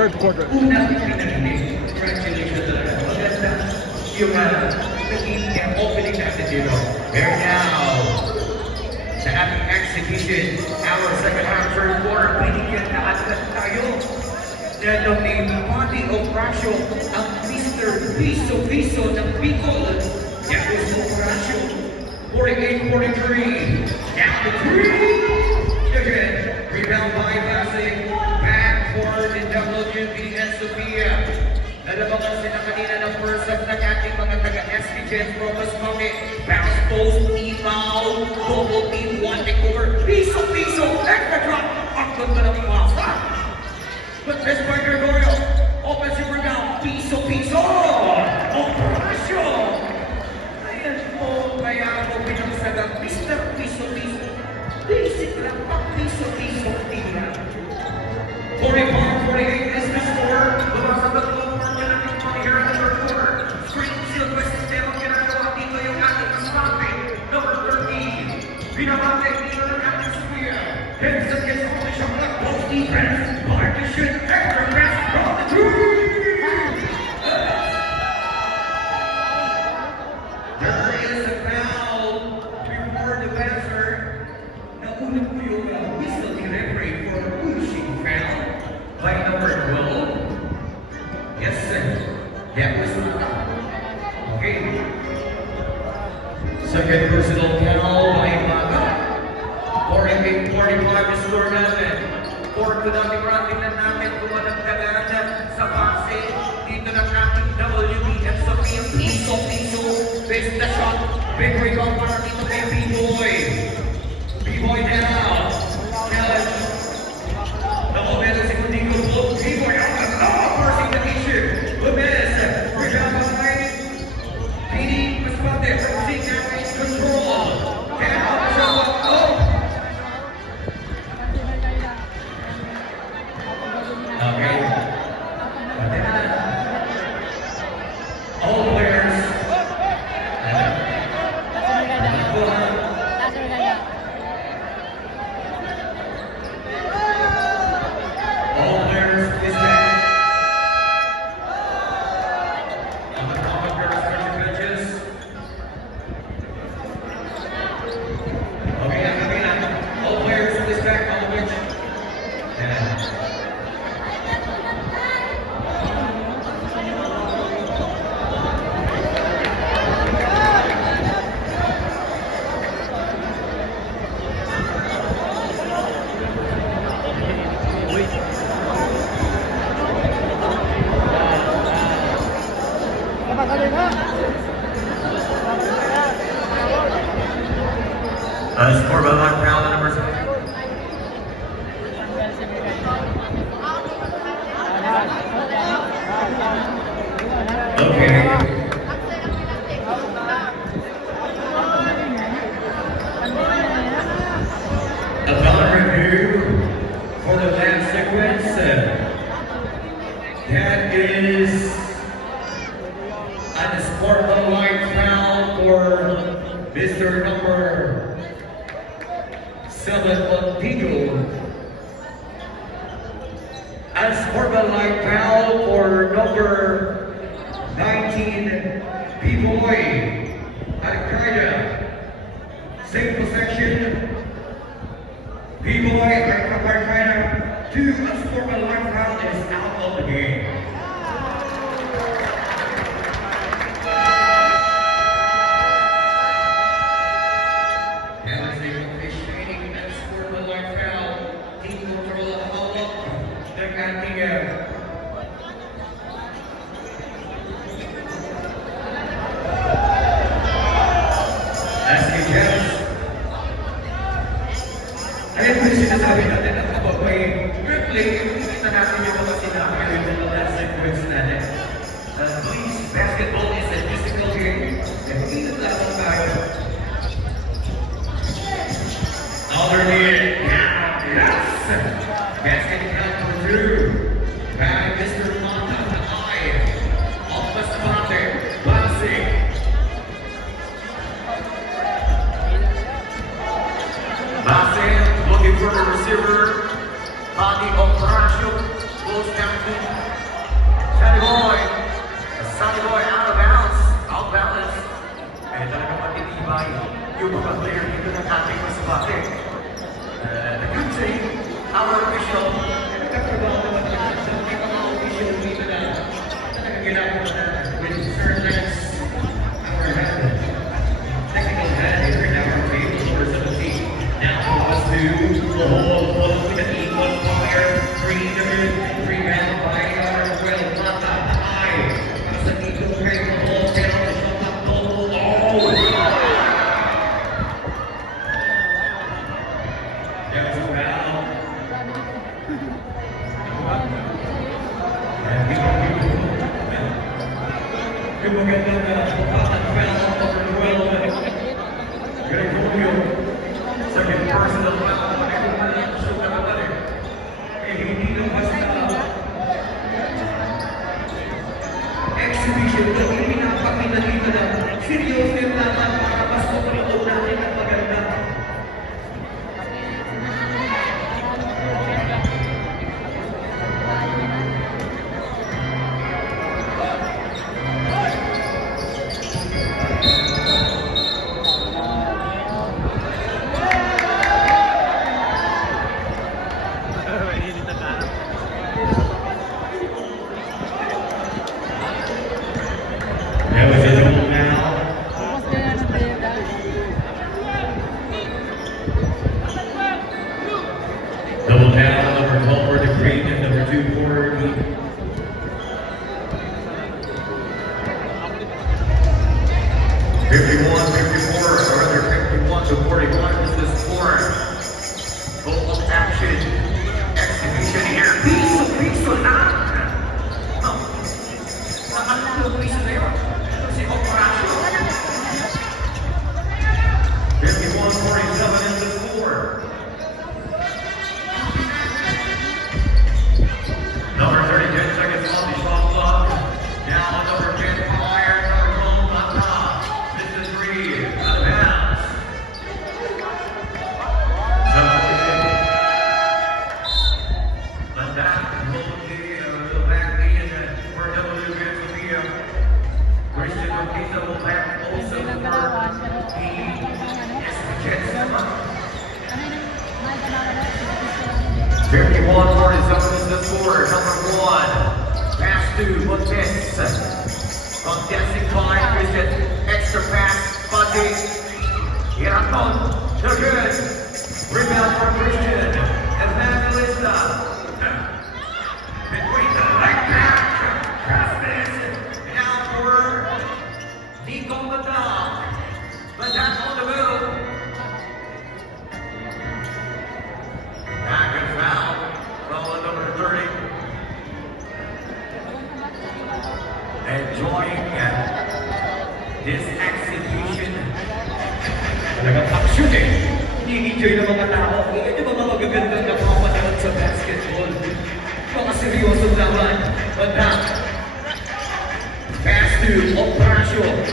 third quarter. Yung naging opening natin dito. Here now, sa ating execution, our second half, third quarter, pinigyan na agad tayo ng may body of Rasyo, ang Mr. Piso ng Bicol. Yan po si Rasyo, 48-43, down to 3. Again, rebound by passing, backward in WBS Sophia. Nalabangan sila kanina ng first half ng ating mga taga-SPGen Robas Mami. Bounce post, email, double team, one takeover. Piso, extra drop. Ang ganda ng pasa. But this by Gregorio. Offensive rebound, Piso. Operasyon. Ayan po, kaya ako pinagsagang Mr. Piso. Basic lang pang Piso. Tingnan. 45-48 is the score. Lumasa na po here in the third quarter. Screen seal by Sistema ginagawa dito yung ating stopping. Number 13. Binabate dito ng ating Sophia. Heads against the shot clock. Post defense. Partition. Extra pass from the three. There is a foul before the passer. Naunang po yung whistle ni referee for a pushing foul by number 12. Yes, sir. That was okay. Second personal foul by Maga. 48-45 is score natin. 4-0 run. Tingnan natin kung anong kagana sa base. Dito ng ating WBF Sophia. Piso. Face the shot. Big rebound para dito kay B-Boy. B-Boy down. Double man sa segunding grupo. B-Boy out. Forcing the issue. Gomez. Rebound by PD. Responde. Take that control. And out the shot. Okay. All players. Score by Mark Powell, the number 7. Okay. A foul review for the last sequence. That is an sportsmanlike foul for Mr. Number 7 Montego. A sportsmanlike foul for number 19 B-Boy Al-Qaeda. Same possession. B-Boy Al-Qaeda 2 unsportsmanlike foul is out of the game. Ayan po yung sinasabi natin at kapag quickly, kita natin yung mga sinabi yung mga sequence natin. Please, basketball is a physical game. And kita lang tayo. Another lead. Yes! Basket count for 2. By Mr. Montanay. Off the spot there. Classic. Looking for the receiver, body of Rasyo, goes down to screen. Rebound by Will Mata. High. Sa dito kay Ball. Pero the shot clock total. Oh! There's a foul. Yung magandang pagpapang foul over Will. Gregorio. Second personal foul. Exhibition na pinapakita dito na seryoso yung laban para mas mapanood natin ang maganda. Double down, number 12 for the Green and number 2 for the 51-54, or rather 51-41 is the score. Goal of action. Exhibition here. Piso na! No. Nakakalo piso na yun. Si Operasyon. 51-47 is the score. Number 30, 10 seconds on the shot clock. Now number 10, fire, number 12 on top. This is 3, out of bounds. Number 15. The back, the back in for WBC. Christian Ortiz will back also for the Jets. 51-47 is the score. Number 1, pass to Montes. Contesting by Christian. Extra pass, Bundy. Yarakon, no good. Rebound for Christian. Evangelista. Between the leg back. Crafton. Now for Nico Madal. But that's on the move. Back and foul. Foul number 30. Enjoying this exhibition. Talagang top shooting. Ini-enjoy ng mga tao. Yan yung mga magagandang napapanood sa basketball. Mga seryosong laban. But now, pass to Operasyon.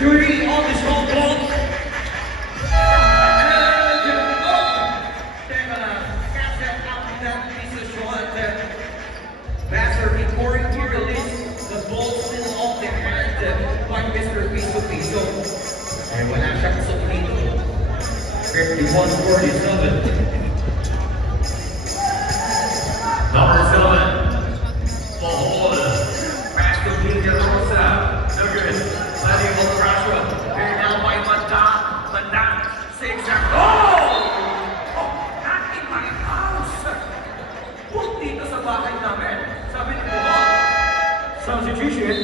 3 on the shot clock. Passer reporting to release the ball still off the hand by Mr. Piso. Ay wala siyang suplito. 51-47. Number 7. Ball. Pass to Peter Rosa. No good. Letting Operasyon. Here now by Manda. Saves that. Oh! Not in my house. Huwag dito sa bahay namin. Sabi ko, substitution.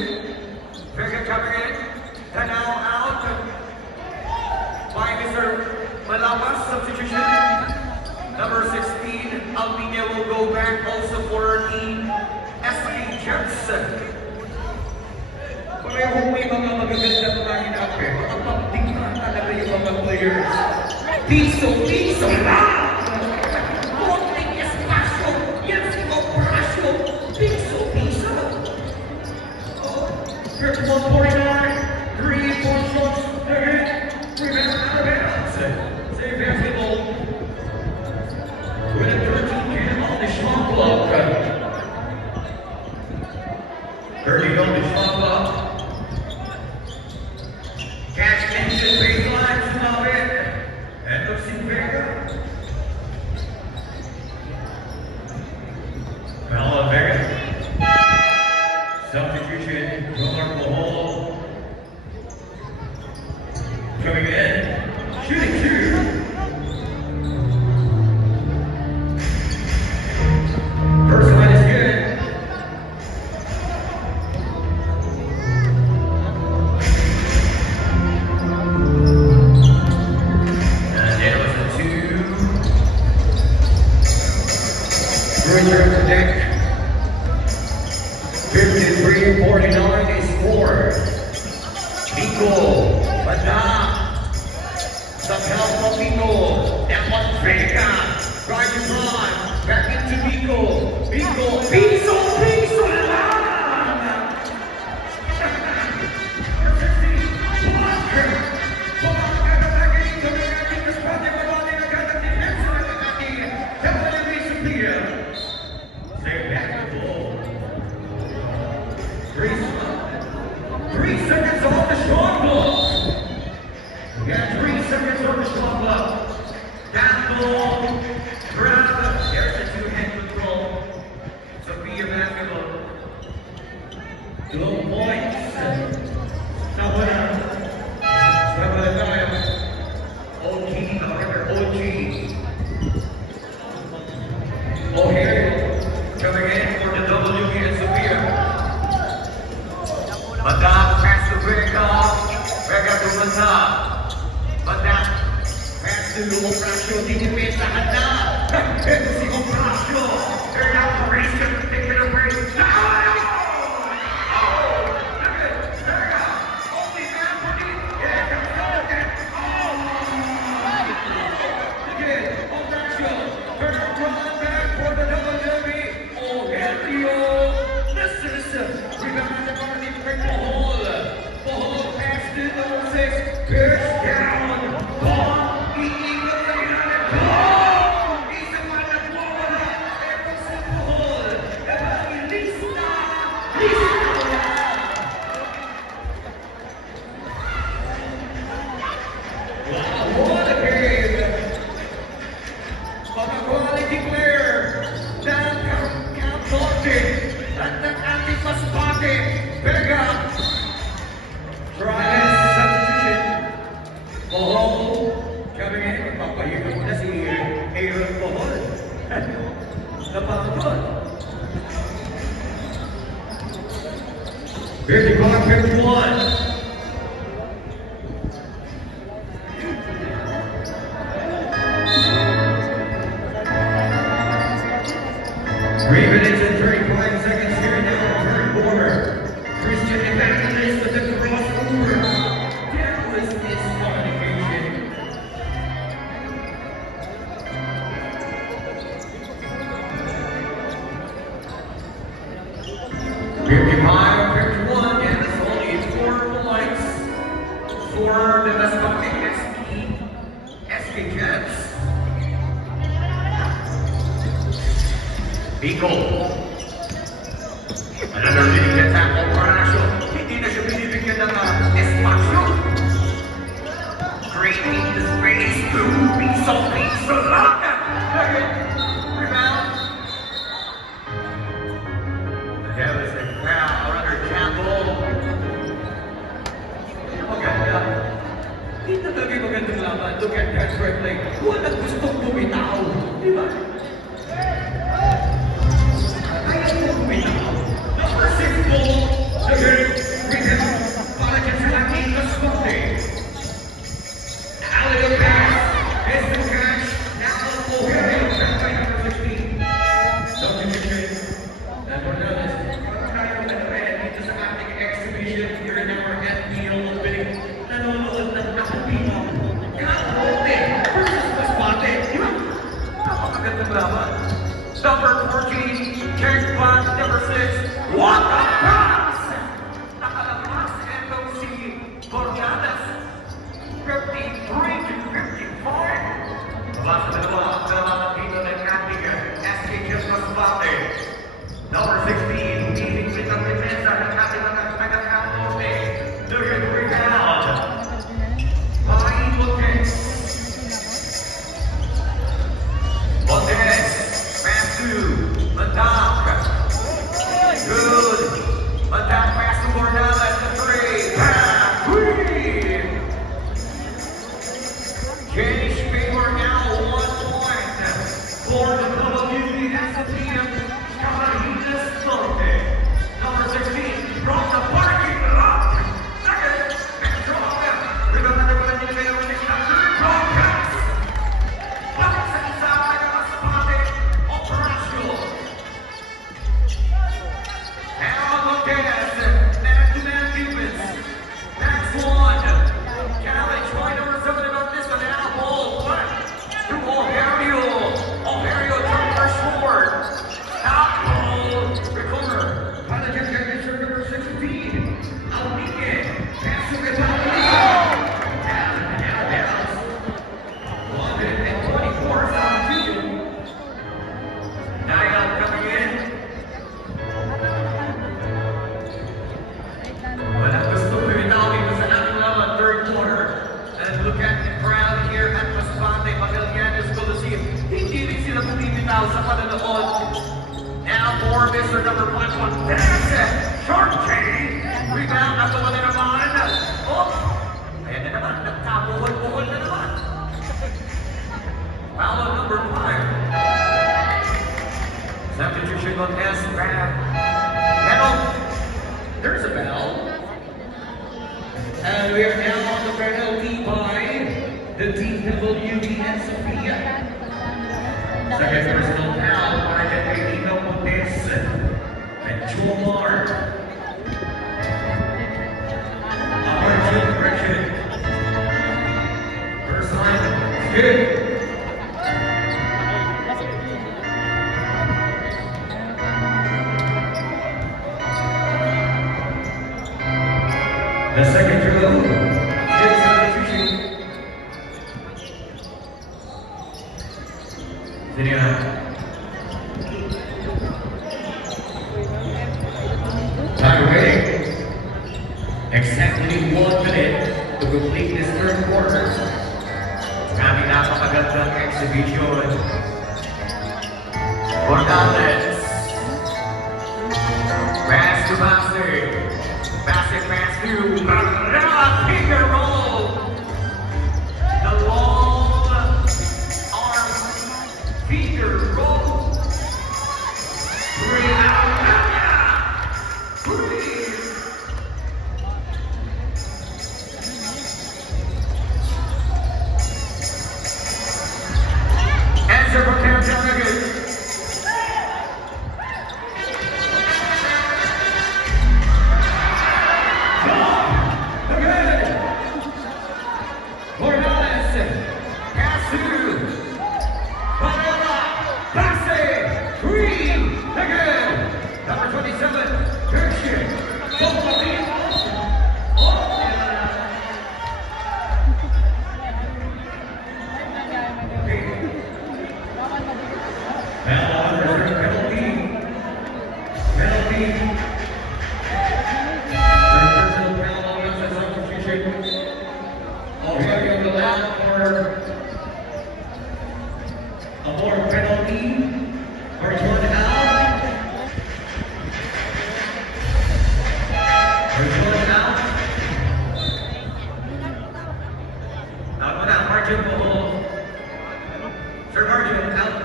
Vega coming in. And now out by Mr. Malabas. Substitution. Number 16, Alvina will go back also for the SK Jets. Parehong may mga magaganda mga hinape. Makapagtingnan talaga yung mga players. Piso lang! Here's 149, 3-point shots, rebound out of bounds. Save basketball. With a 13 on the shot clock. 30 on the shot clock. Catch tension baseline, now in. And looks in Vega. return to deck. 53-49 is score. Miko, Madam, the help of Miko. That one, Vega, driving on, back into Miko. Miko, Piso, Three seconds on the shot clock. We got 3 seconds on the shot clock. That ball, grab. There's the two-hand control. Sophia basketball. 2 points. Nawala tayo. OG, however, OG. O'Hare coming in for the WBS Sophia. Madam pass to Vega. Vega to Madam. Madam pass to Oprasio. Dinipensahan na. Ito si Oprasio. They're now racing. Taking a break. Here's the clock, 51. Three minutes and 35 seconds here now in the third quarter. Christian Evangelist with the crossover. Dallas disqualification. For the Mascot SK Jets. Miko. Another binigyan sa Operasyo. Hindi na siya binibigyan ng espasyo. Creating the space to piso lang. Rebound. The Dallas and foul under Campbell. Maganda. Hindi talaga magandang laban. Look at that square play. Walang gustong bumitaw. Di ba? Ayaw mo bumitaw. Number 6 ball. The game. Rebound. Para dyan sa ating Mascote. Alley of pass. It's the catch. Now O'Hare. Back by number 16. Substitution. And Morales. Tayo na rin dito sa ating exhibition here in our FPL opening. Nanonood ng Nakapino. Kapote versus Mascote. Di ba? Napakagandang laban. Number 14, James Bond, number 6. What a pass! Nakalabas ito si Morales. 53-55. Basta dalawa ang dalawa dito ng ating SK Jets Mascote. Number 16, leading with ang depensa ng ating mga taga-Capote. Look at the rebound. Fine looking. Montes, pass to Madam. Good. Madam pass to Morales, the 3. Pass, green. Change favor now, 1 point for the WBS team. Carolina Norte. now sa panonood. Now for Mr. number 5-1. That's Shark K. Rebound at the one naman. Oh! Ayan na naman. Nagkabuhol-buhol na naman. Foul on number 5. Substitution on S. Grab. Penalty. There's a bell. And we are now on the penalty by the DWBN Sophia. Second personal foul para kay Tino Montes and Jomar. Upper direction. First line. Good. The second drill is substitution. Senior. Time waiting. Exactly 1 minute to complete this third quarter. Maraming napakagandang exhibition. Morales. Pass to Bastard. Basket pass to Barrera, pick and roll. The long arm finger roll. Three out. Three. Answer for Camden Nuggets. Number 27, Christian. Already on the line for a more penalty for Jordan Allen. Margin will Sir Margin out.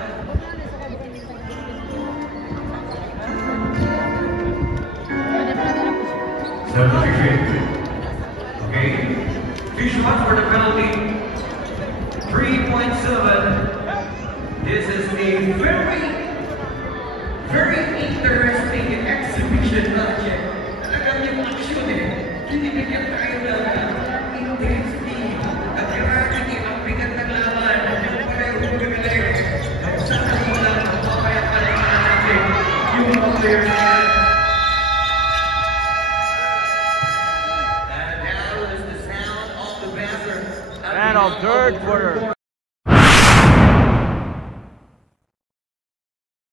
Substitution. Okay. 2 shots for the penalty. 3.7. This is a very interesting exhibition project. Talagang yung action binibigyan tayo ng intensity. At gravity ang bigat ng laban. Yung pareho gagaling. At sana mo lang mamaya pa rin natin yung mga players na. And now is the sound of the buzzer. And on third quarter.